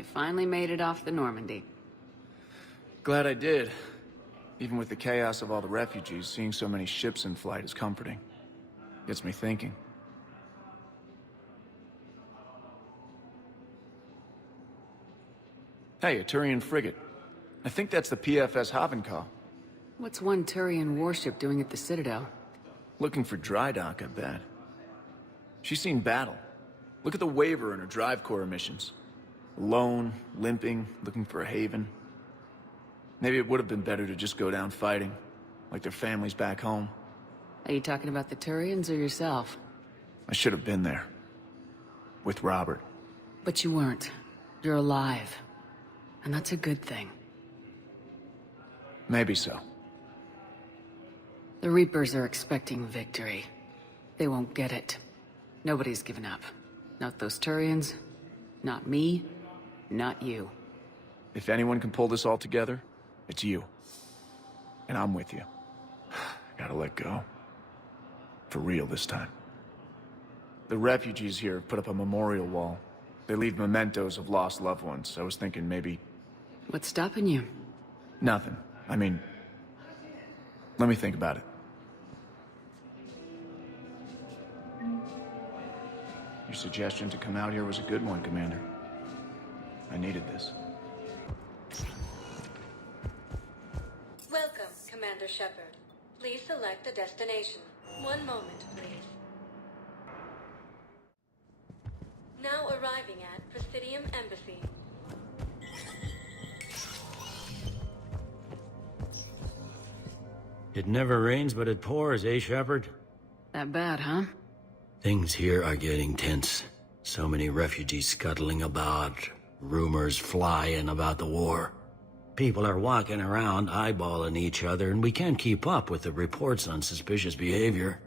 You finally made it off the Normandy. Glad I did. Even with the chaos of all the refugees, seeing so many ships in flight is comforting. Gets me thinking. Hey, a Turian frigate. I think that's the PFS Havenkaw. What's one Turian warship doing at the Citadel? Looking for dry dock, I bet. She's seen battle. Look at the waiver in her drive core emissions. Alone, limping, looking for a haven. Maybe it would have been better to just go down fighting, like their families back home. Are you talking about the Turians or yourself? I should have been there. With Robert. But you weren't. You're alive. And that's a good thing. Maybe so. The Reapers are expecting victory. They won't get it. Nobody's given up. Not those Turians, not me, not you. If anyone can pull this all together, it's you. And I'm with you. Gotta let go. For real this time. The refugees here have put up a memorial wall. They leave mementos of lost loved ones. I was thinking maybe... What's stopping you? Nothing. I mean... Let me think about it. Your suggestion to come out here was a good one, Commander. I needed this. Welcome, Commander Shepard. Please select a destination. One moment, please. Now arriving at Presidium Embassy. It never rains, but it pours, eh, Shepard? That bad, huh? Things here are getting tense. So many refugees scuttling about, rumors flying about the war. People are walking around eyeballing each other, and we can't keep up with the reports on suspicious behavior.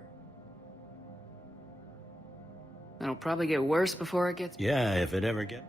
It'll probably get worse before it gets... Yeah, if it ever gets...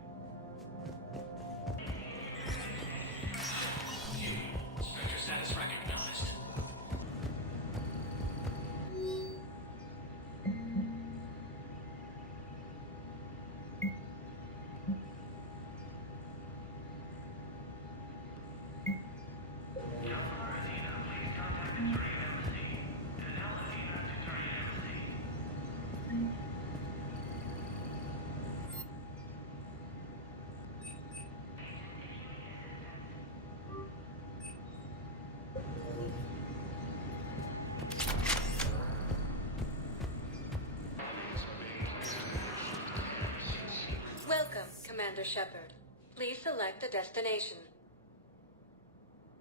Welcome, Commander Shepard. Please select a destination.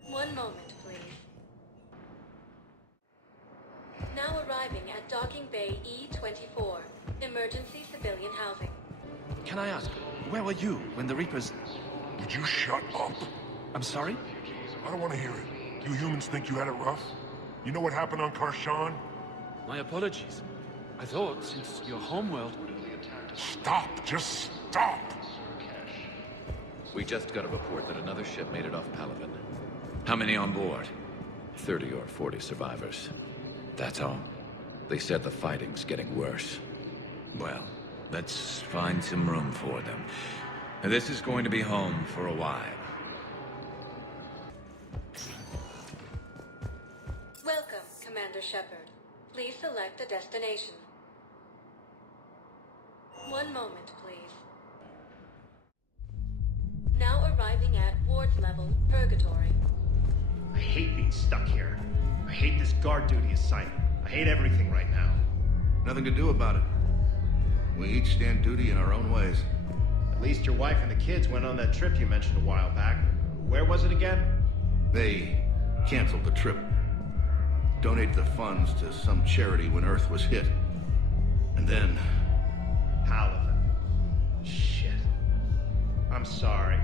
One moment, please. Now arriving at Docking Bay E-24. Emergency civilian housing. Can I ask, where were you when the Reapers... Would you shut up? I'm sorry? I don't want to hear it. You humans think you had it rough? You know what happened on Karshan? My apologies. I thought, since your homeworld... Stop! Just stop! We just got a report that another ship made it off Palaven. How many on board? 30 or 40 survivors. That's all. They said the fighting's getting worse. Well, let's find some room for them. This is going to be home for a while. Welcome, Commander Shepard. Please select a destination. One moment, please. Now arriving at Ward's level, Purgatory. I hate being stuck here. I hate this guard duty assignment. I hate everything right now. Nothing to do about it. We each stand duty in our own ways. At least your wife and the kids went on that trip you mentioned a while back. Where was it again? They canceled the trip. Donated the funds to some charity when Earth was hit. And then... Palaven. Shit. I'm sorry.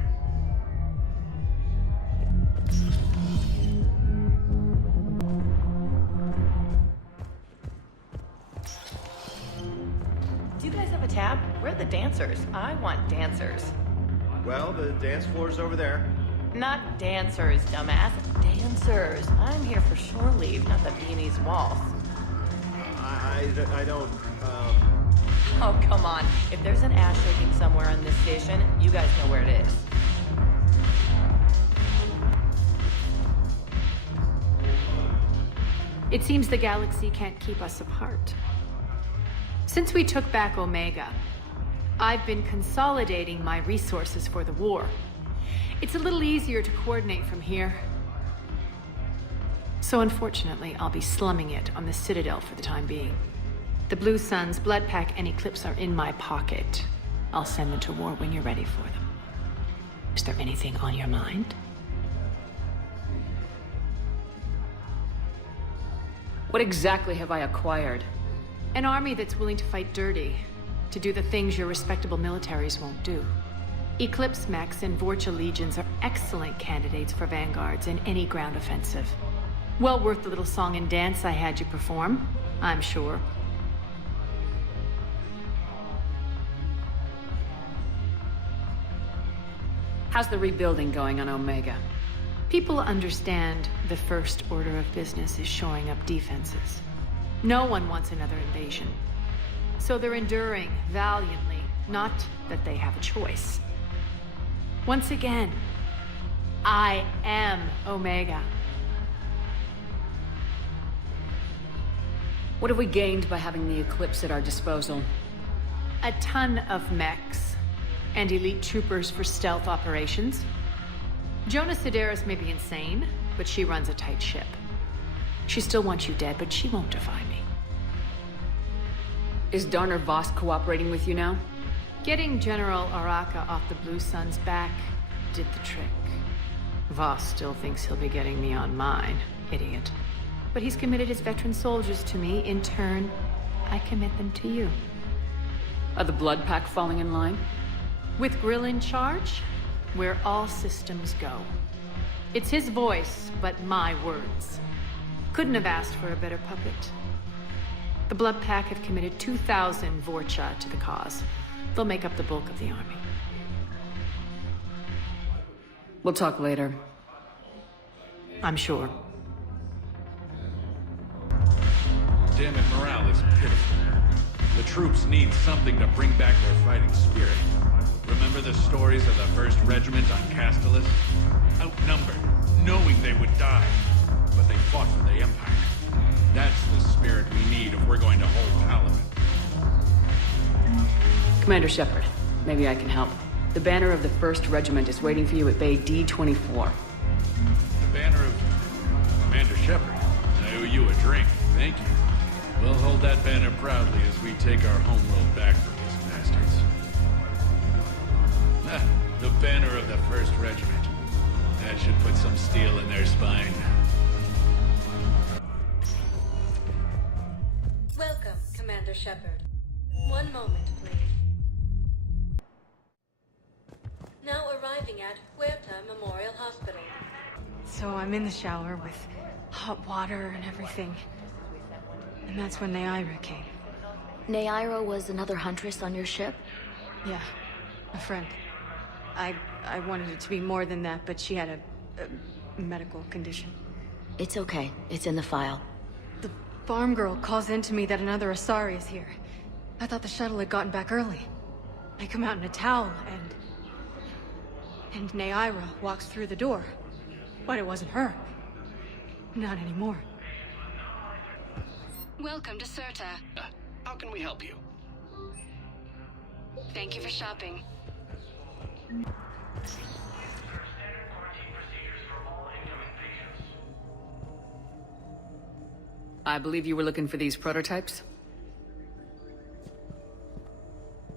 Do you guys have a tab? We're the dancers. I want dancers. Well, the dance floor's over there. Not dancers, dumbass. Dancers. I'm here for shore leave, not the Viennese waltz. I don't, Oh, come on. If there's an ass shaking somewhere on this station, you guys know where it is. It seems the galaxy can't keep us apart. Since we took back Omega, I've been consolidating my resources for the war. It's a little easier to coordinate from here. So unfortunately, I'll be slumming it on the Citadel for the time being. The Blue Suns, Blood Pack, and Eclipse are in my pocket. I'll send them to war when you're ready for them. Is there anything on your mind? What exactly have I acquired? An army that's willing to fight dirty, to do the things your respectable militaries won't do. Eclipse mechs and Vorcha legions are excellent candidates for vanguards in any ground offensive. Well worth the little song and dance I had you perform, I'm sure. How's the rebuilding going on Omega? People understand the first order of business is shoring up defenses. No one wants another invasion. So they're enduring valiantly, not that they have a choice. Once again, I am Omega. What have we gained by having the Eclipse at our disposal? A ton of mechs and elite troopers for stealth operations. Jonah Sedaris may be insane, but she runs a tight ship. She still wants you dead, but she won't defy me. Is Darner Voss cooperating with you now? Getting General Araka off the Blue Sun's back did the trick. Voss still thinks he'll be getting me on mine, idiot. But he's committed his veteran soldiers to me. In turn, I commit them to you. Are the Blood Pack falling in line? With Grill in charge, where all systems go. It's his voice, but my words. Couldn't have asked for a better puppet. The Blood Pack have committed 2,000 Vorcha to the cause. They'll make up the bulk of the army. We'll talk later. I'm sure. Damn it, morale is pitiful. The troops need something to bring back their fighting spirit. Remember the stories of the 1st Regiment on Castellus? Outnumbered, knowing they would die. But they fought for the Empire. That's the spirit we need if we're going to hold Palaven. Commander Shepard, maybe I can help. The banner of the 1st Regiment is waiting for you at Bay D-24. The banner of Commander Shepard? I owe you a drink. Thank you. We'll hold that banner proudly as we take our homeworld back from these bastards. The banner of the 1st Regiment. That should put some steel in their spine. Welcome, Commander Shepard. One moment, please. Now arriving at Huerta Memorial Hospital. So I'm in the shower with hot water and everything. And that's when Neaira came. Neaira was another huntress on your ship? Yeah, a friend. I wanted it to be more than that, but she had a medical condition. It's okay. It's in the file. The farm girl calls in to me that another Asari is here. I thought the shuttle had gotten back early. I come out in a towel, and Neaira walks through the door. But it wasn't her. Not anymore. Welcome to Serta. How can we help you? Thank you for shopping. I believe you were looking for these prototypes?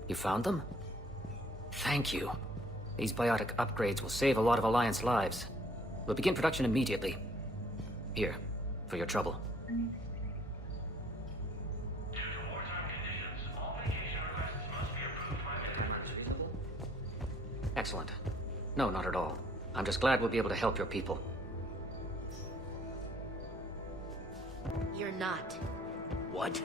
You found them? Thank you. These biotic upgrades will save a lot of Alliance lives. We'll begin production immediately. Here, for your trouble. Excellent. No, not at all. I'm just glad we'll be able to help your people. You're not. What?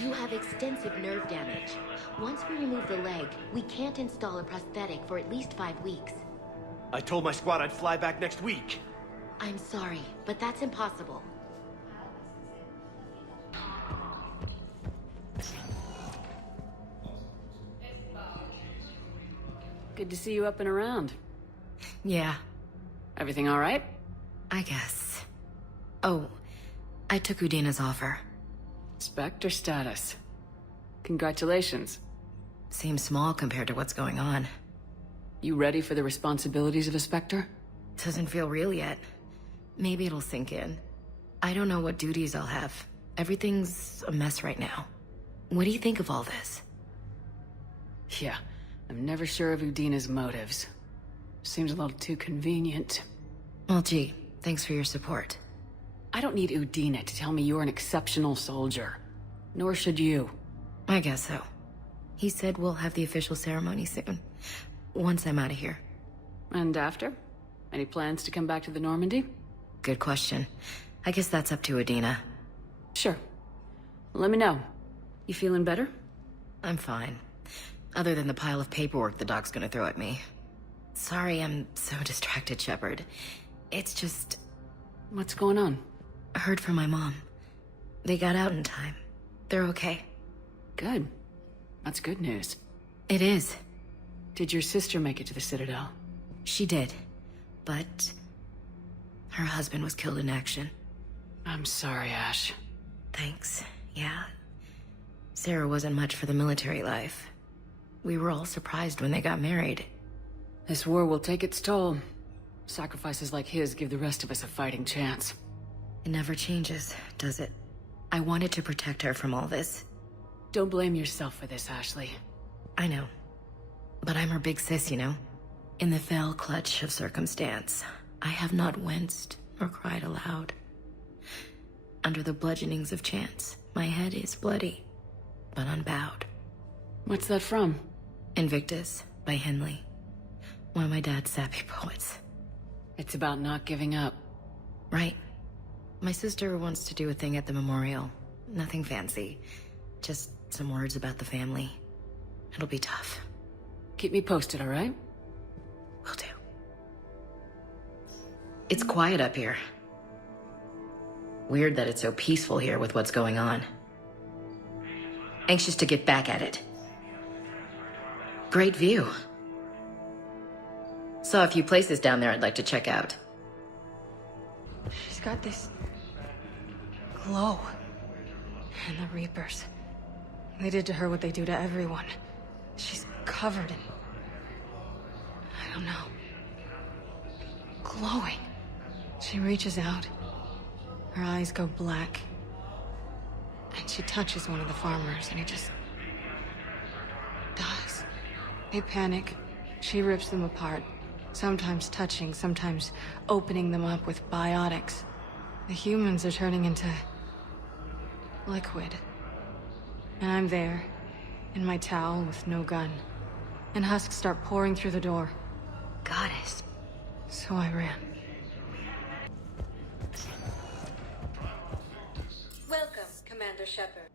You have extensive nerve damage. Once we remove the leg, we can't install a prosthetic for at least 5 weeks. I told my squad I'd fly back next week. I'm sorry, but that's impossible. Good to see you up and around. Yeah. Everything all right? I guess. Oh, I took Udina's offer. Spectre status. Congratulations. Seems small compared to what's going on. You ready for the responsibilities of a Spectre? Doesn't feel real yet. Maybe it'll sink in. I don't know what duties I'll have. Everything's a mess right now. What do you think of all this? Yeah, I'm never sure of Udina's motives. Seems a little too convenient. Well, gee, thanks for your support. I don't need Udina to tell me you're an exceptional soldier. Nor should you. I guess so. He said we'll have the official ceremony soon. Once I'm out of here. And after? Any plans to come back to the Normandy? Good question. I guess that's up to Udina. Sure. Let me know. You feeling better? I'm fine. Other than the pile of paperwork the doc's gonna throw at me. Sorry I'm so distracted, Shepard. It's just... What's going on? I heard from my mom. They got out in time. They're okay. Good. That's good news. It is. Did your sister make it to the Citadel? She did. But... her husband was killed in action. I'm sorry, Ash. Thanks. Yeah. Sarah wasn't much for the military life. We were all surprised when they got married. This war will take its toll. Sacrifices like his give the rest of us a fighting chance. It never changes, does it? I wanted to protect her from all this. Don't blame yourself for this, Ashley. I know. But I'm her big sis, you know? In the fell clutch of circumstance, I have not winced or cried aloud. Under the bludgeonings of chance, my head is bloody, but unbowed. What's that from? Invictus by Henley. One of my dad's sappy poets. It's about not giving up. Right. My sister wants to do a thing at the memorial. Nothing fancy. Just some words about the family. It'll be tough. Keep me posted, all right? Will do. It's quiet up here. Weird that it's so peaceful here with what's going on. Anxious to get back at it. Great view. Saw a few places down there I'd like to check out. She's got this glow. And the Reapers. They did to her what they do to everyone. She's covered in... I don't know. Glowing. She reaches out. Her eyes go black. And she touches one of the farmers, and he just... dies. They panic. She rips them apart. Sometimes touching, sometimes opening them up with biotics. The humans are turning into... liquid. And I'm there, in my towel with no gun. And husks start pouring through the door. Goddess. So I ran. Welcome, Commander Shepard.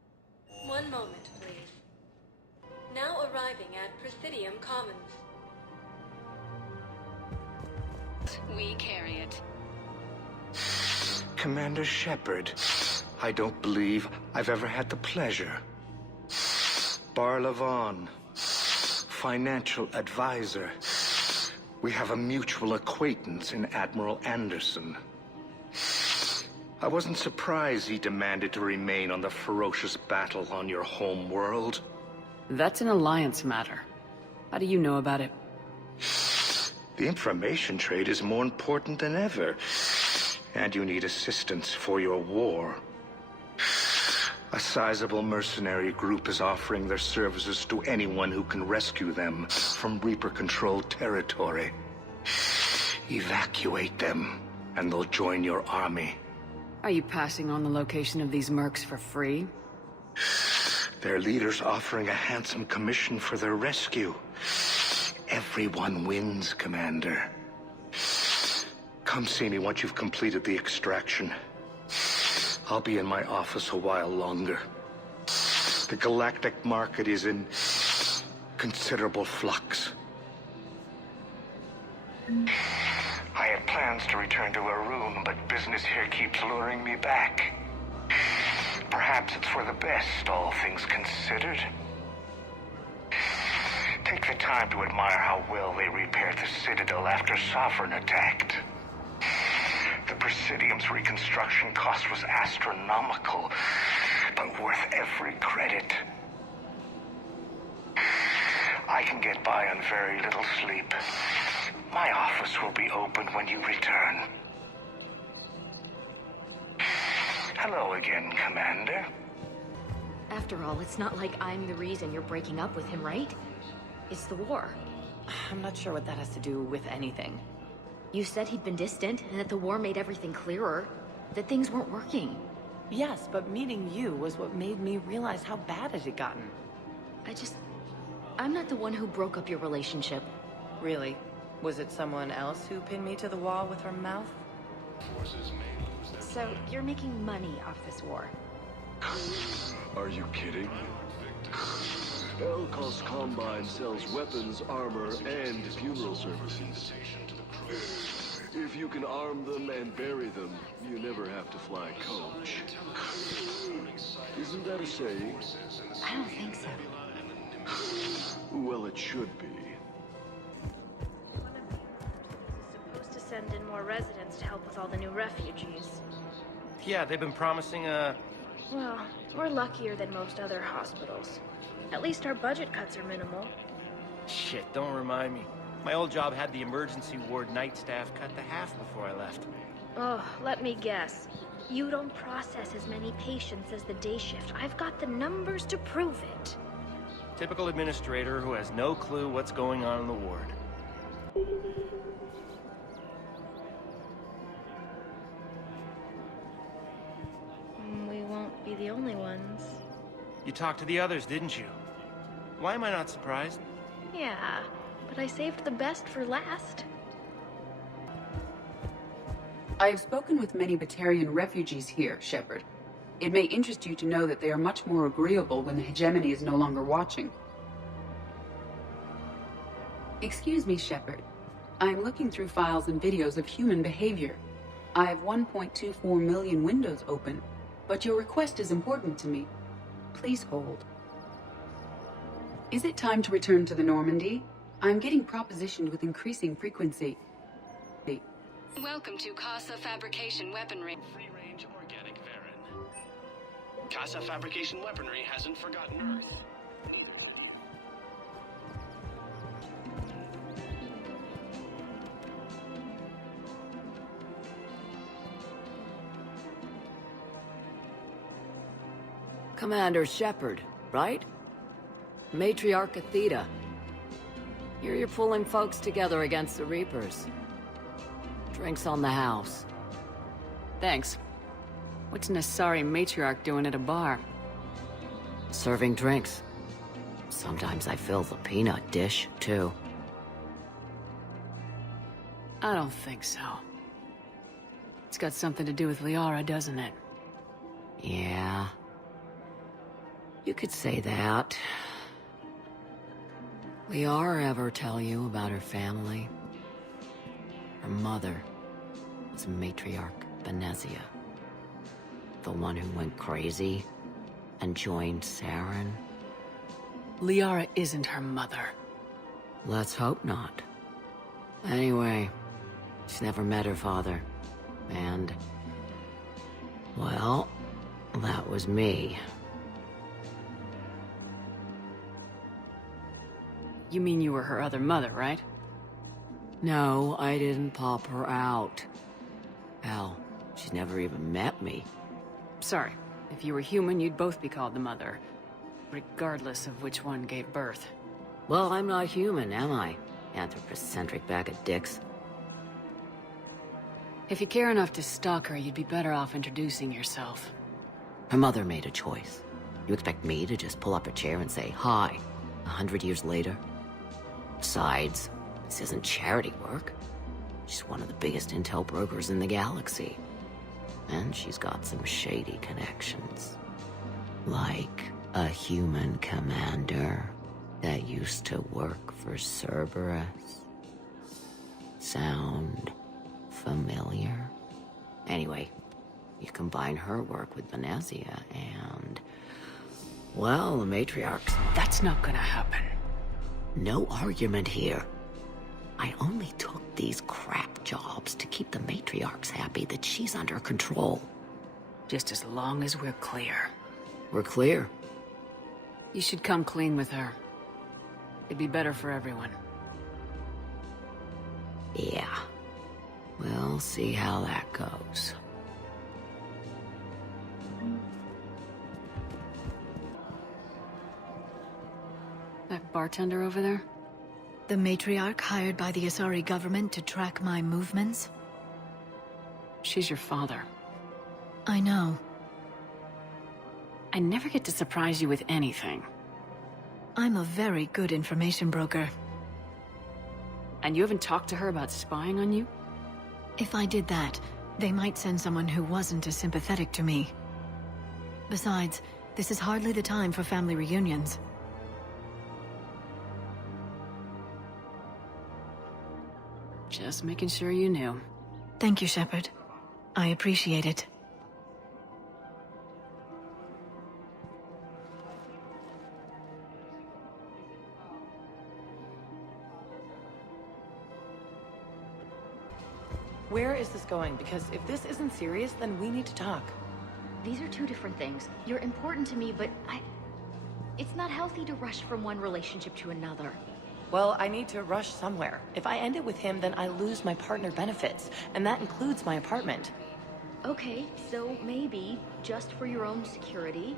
One moment, please. Now arriving at Presidium Commons. We carry it. Commander Shepard, I don't believe I've ever had the pleasure. Barlavon, financial advisor. We have a mutual acquaintance in Admiral Anderson. I wasn't surprised he demanded to remain on the ferocious battle on your home world. That's an alliance matter. How do you know about it? The information trade is more important than ever. And you need assistance for your war. A sizable mercenary group is offering their services to anyone who can rescue them from Reaper-controlled territory. Evacuate them, and they'll join your army. Are you passing on the location of these mercs for free? Their leader's offering a handsome commission for their rescue. Everyone wins, Commander. Come see me once you've completed the extraction. I'll be in my office a while longer. The galactic market is in considerable flux. I had plans to return to Arun, but business here keeps luring me back. Perhaps it's for the best, all things considered. Take the time to admire how well they repaired the Citadel after Sovereign attacked. The Presidium's reconstruction cost was astronomical, but worth every credit. I can get by on very little sleep. My office will be open when you return. Hello again, Commander. After all, it's not like I'm the reason you're breaking up with him, right? It's the war. I'm not sure what that has to do with anything. You said he'd been distant, and that the war made everything clearer. That things weren't working. Yes, but meeting you was what made me realize how bad it had gotten. I'm not the one who broke up your relationship. Really? Was it someone else who pinned me to the wall with her mouth? So, you're making money off this war. Are you kidding? Elkos Combine sells weapons, armor, and funeral services. If you can arm them and bury them, you never have to fly coach. Isn't that a saying? I don't think so. Well, it should be. Supposed to send in more residents to help with all the new refugees. Yeah, they've been promising, Well, we're luckier than most other hospitals. At least our budget cuts are minimal. Shit, don't remind me. My old job had the emergency ward night staff cut to half before I left. Oh, let me guess. You don't process as many patients as the day shift. I've got the numbers to prove it. Typical administrator who has no clue what's going on in the ward. We won't be the only ones. You talked to the others, didn't you? Why am I not surprised? Yeah, but I saved the best for last. I have spoken with many Batarian refugees here, Shepard. It may interest you to know that they are much more agreeable when the hegemony is no longer watching. Excuse me, Shepard. I am looking through files and videos of human behavior. I have 1.24 million windows open, but your request is important to me. Please hold. Is it time to return to the Normandy? I'm getting propositioned with increasing frequency. Welcome to Casa Fabrication Weaponry. Free-range organic Varen. Casa Fabrication Weaponry hasn't forgotten Earth. Neither have you. Commander Shepard, right? Matriarch Theta. Here you're pulling folks together against the Reapers. Drinks on the house. Thanks. What's an Asari matriarch doing at a bar? Serving drinks. Sometimes I fill the peanut dish, too. I don't think so. It's got something to do with Liara, doesn't it? Yeah. You could say that. Liara ever tell you about her family? Her mother was Matriarch Benezia. The one who went crazy and joined Saren. Liara isn't her mother. Let's hope not. Anyway, she's never met her father. And, well, that was me. You mean you were her other mother, right? No, I didn't pop her out. Hell, she's never even met me. Sorry. If you were human, you'd both be called the mother. Regardless of which one gave birth. Well, I'm not human, am I? Anthropocentric bag of dicks. If you care enough to stalk her, you'd be better off introducing yourself. Her mother made a choice. You expect me to just pull up a chair and say, hi, 100 years later? Besides, this isn't charity work. She's one of the biggest intel brokers in the galaxy. And she's got some shady connections. Like a human commander that used to work for Cerberus. Sound familiar? Anyway, you combine her work with Benezia and... well, the matriarchs... That's not gonna happen. No argument here. I only took these crap jobs to keep the matriarchs matriarch's happy that she's under control. Just as long as we're clear. We're clear. You should come clean with her. It'd be better for everyone. Yeah. We'll see how that goes. That bartender over there? The matriarch hired by the Asari government to track my movements? She's your father. I know. I never get to surprise you with anything. I'm a very good information broker. And you haven't talked to her about spying on you? If I did that, they might send someone who wasn't as sympathetic to me. Besides, this is hardly the time for family reunions. Just making sure you knew. Thank you, Shepard. I appreciate it. Where is this going? Because if this isn't serious, then we need to talk. These are two different things. You're important to me, but it's not healthy to rush from one relationship to another. Well, I need to rush somewhere. If I end it with him, then I lose my partner benefits, and that includes my apartment. Okay, so maybe, just for your own security,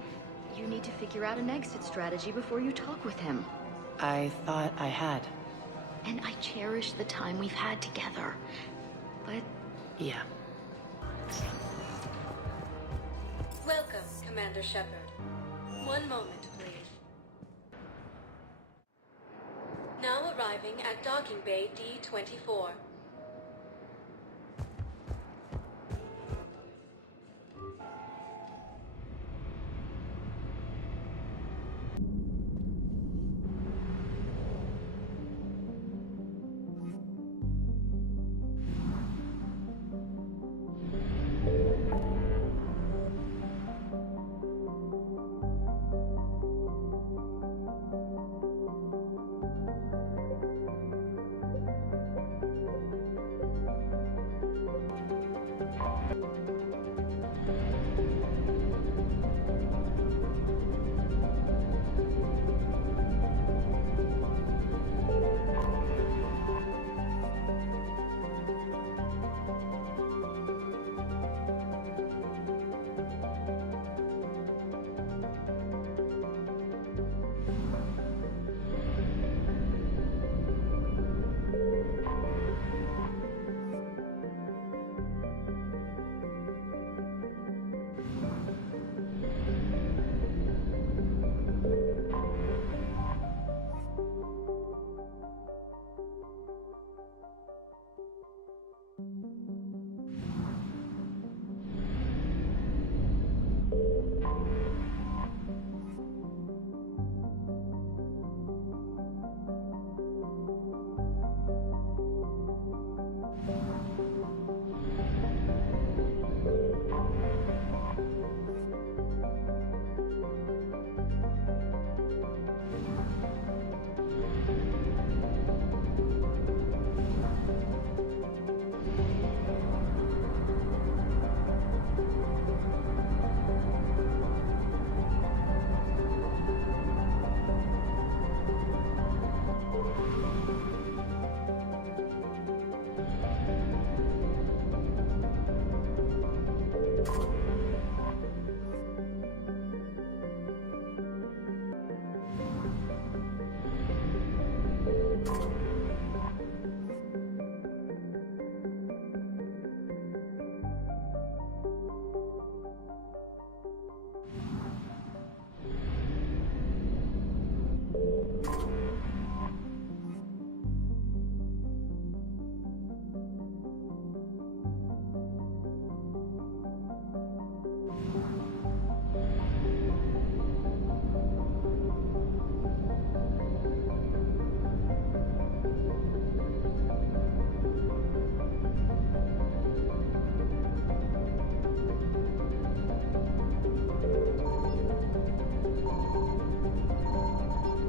you need to figure out an exit strategy before you talk with him. I thought I had. And I cherish the time we've had together. But... yeah. Welcome, Commander Shepard. One moment, please. Now arriving at Docking Bay D-24.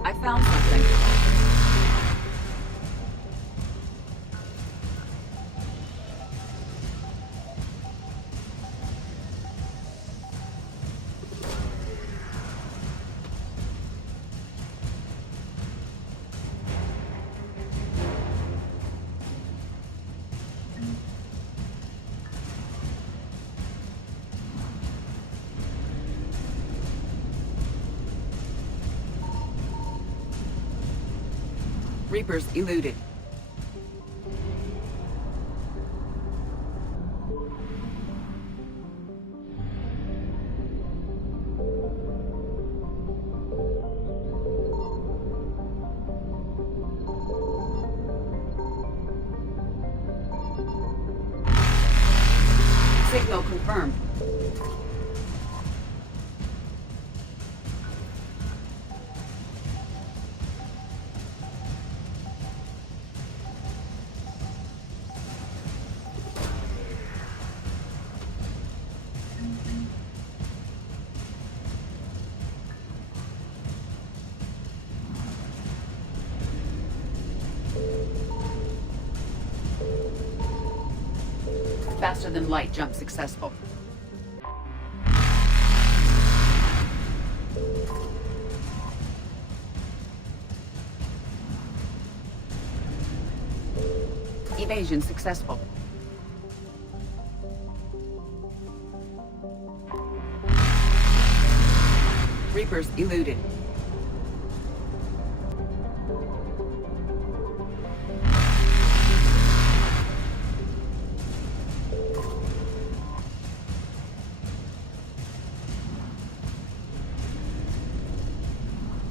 I found something. Reapers eluded. Signal confirmed. Faster than light jump successful. Evasion successful. Reapers eluded.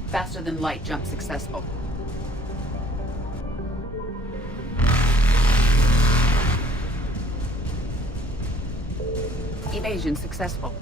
Faster than light jump successful. Evasion successful.